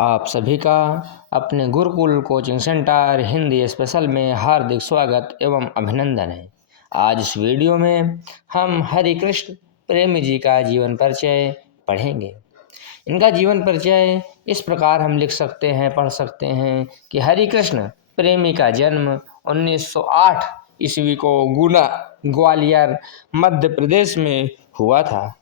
आप सभी का अपने Gurukul coaching centre Hindi special में हार्दिक स्वागत एवं अभिनंदन है। आज इस वीडियो में हम हरि कृष्ण प्रेमी जी का जीवन परिचय पढ़ेंगे। इनका जीवन परिचय इस प्रकार हम लिख सकते हैं, पढ़ सकते हैं कि हरि कृष्ण प्रेमी का जन्म 1908 ईस्वी को गुना ग्वालियर मध्य प्रदेश में हुआ था।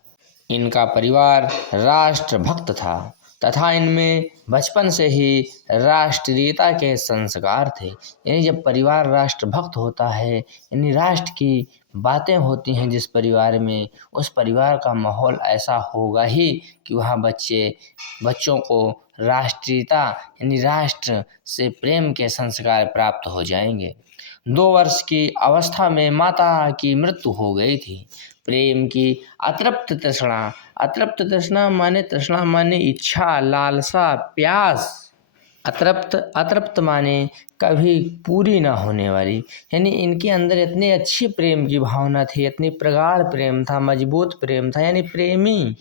इनका परिवार राष्ट्रभक्त था तथा इनमें बचपन से ही राष्ट्रीयता के संस्कार थे। यानी जब परिवार राष्ट्रभक्त होता है, यानी राष्ट्र की बातें होती हैं जिस परिवार में, उस परिवार का माहौल ऐसा होगा ही कि वहाँ बच्चों को राष्ट्रीयता यानी राष्ट्र से प्रेम के संस्कार प्राप्त हो जाएंगे। 2 वर्ष की अवस्था में माता की मृत्यु हो गई थी। प्रेम की अतृप्त तृष्णा माने इच्छा, लालसा, प्यास। अतृप्त माने कभी पूरी ना होने वाली। यानी इनके अंदर इतनी अच्छी प्रेम की भावना थी, इतनी प्रगाढ़ प्रेम था, मजबूत प्रेम था। यानी प्रेमी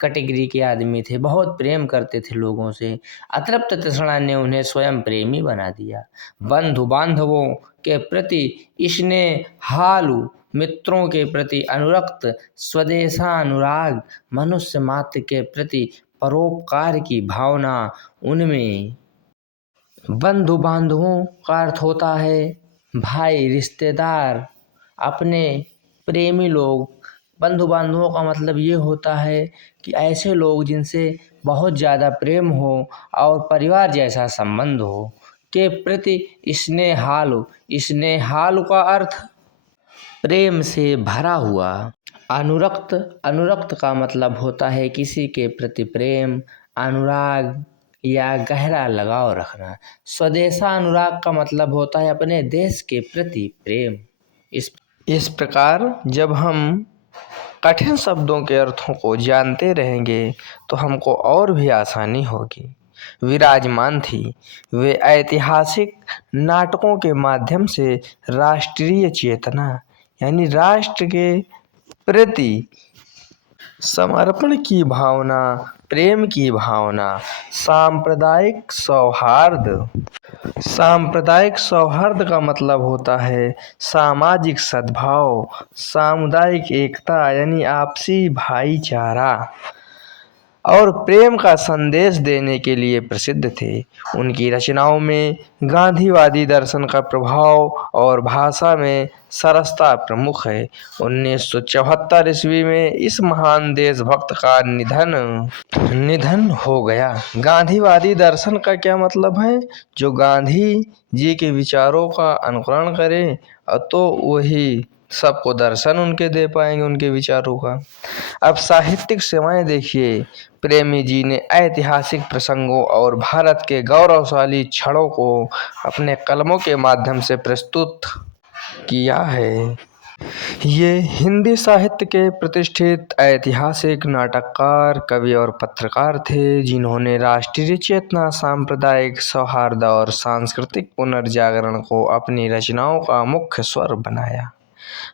कैटेगरी के आदमी थे, बहुत प्रेम करते थे लोगों से। अतृप्त तृष्णा ने उन्हें स्वयं प्रेमी बना दिया। बंधु बांधवों के प्रति स्नेहालु, मित्रों के प्रति अनुरक्त, स्वदेशानुराग, मनुष्य मात्र के प्रति परोपकार की भावना उनमें। बंधु बांधवों का अर्थ होता है भाई, रिश्तेदार, अपने प्रेमी लोग। बंधु बांधवों का मतलब ये होता है कि ऐसे लोग जिनसे बहुत ज़्यादा प्रेम हो और परिवार जैसा संबंध हो, के प्रति स्नेहालु का अर्थ प्रेम से भरा हुआ। अनुरक्त का मतलब होता है किसी के प्रति प्रेम, अनुराग या गहरा लगाव रखना। स्वदेशानुराग का मतलब होता है अपने देश के प्रति प्रेम। इस प्रकार जब हम कठिन शब्दों के अर्थों को जानते रहेंगे तो हमको और भी आसानी होगी। विराजमान थी। वे ऐतिहासिक नाटकों के माध्यम से राष्ट्रीय चेतना यानी राष्ट्र के प्रति समर्पण की भावना, प्रेम की भावना, सांप्रदायिक सौहार्द का मतलब होता है सामाजिक सद्भाव, सामुदायिक एकता यानी आपसी भाईचारा और प्रेम का संदेश देने के लिए प्रसिद्ध थे। उनकी रचनाओं में गांधीवादी दर्शन का प्रभाव और भाषा में सरसता प्रमुख है। 1974 ईस्वी में इस महान देशभक्त का निधन हो गया। गांधीवादी दर्शन का क्या मतलब है? जो गांधी जी के विचारों का अनुकरण करे तो वही सबको दर्शन उनके दे पाएंगे, उनके विचारों का। अब साहित्यिक सेवाएं देखिए। प्रेमी जी ने ऐतिहासिक प्रसंगों और भारत के गौरवशाली क्षणों को अपने कलमों के माध्यम से प्रस्तुत किया है। ये हिंदी साहित्य के प्रतिष्ठित ऐतिहासिक नाटककार, कवि और पत्रकार थे जिन्होंने राष्ट्रीय चेतना, सांप्रदायिक सौहार्द और सांस्कृतिक पुनर्जागरण को अपनी रचनाओं का मुख्य स्वर बनाया।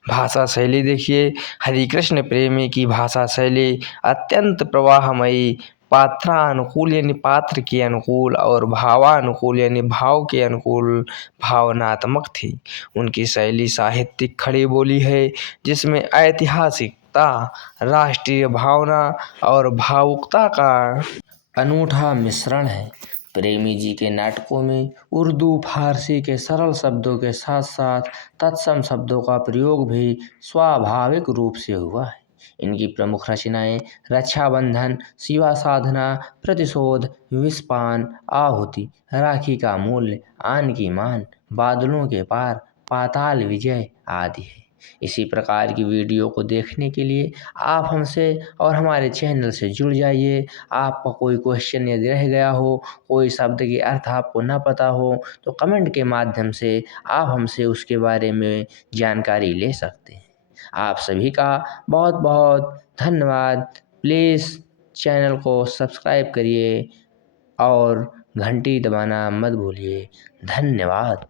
भाषा शैली देखिए। हरिकृष्ण प्रेमी की भाषा शैली अत्यंत प्रवाहमयी, पात्रानुकूल यानी पात्र के अनुकूल और भावानुकूल यानी भाव के अनुकूल भावनात्मक थी। उनकी शैली साहित्यिक खड़ी बोली है जिसमें ऐतिहासिकता, राष्ट्रीय भावना और भावुकता का अनूठा मिश्रण है। प्रेमी जी के नाटकों में उर्दू, फारसी के सरल शब्दों के साथ साथ तत्सम शब्दों का प्रयोग भी स्वाभाविक रूप से हुआ है। इनकी प्रमुख रचनाएं रक्षाबंधन, शिवा साधना, प्रतिशोध, विषपान, आहुति, राखी का मूल्य, आन की मान, बादलों के पार, पाताल विजय आदि है। इसी प्रकार की वीडियो को देखने के लिए आप हमसे और हमारे चैनल से जुड़ जाइए। आपका कोई क्वेश्चन यदि रह गया हो, कोई शब्द के अर्थ आपको ना पता हो, तो कमेंट के माध्यम से आप हमसे उसके बारे में जानकारी ले सकते हैं। आप सभी का बहुत बहुत धन्यवाद। प्लीज़ चैनल को सब्सक्राइब करिए और घंटी दबाना मत भूलिए। धन्यवाद।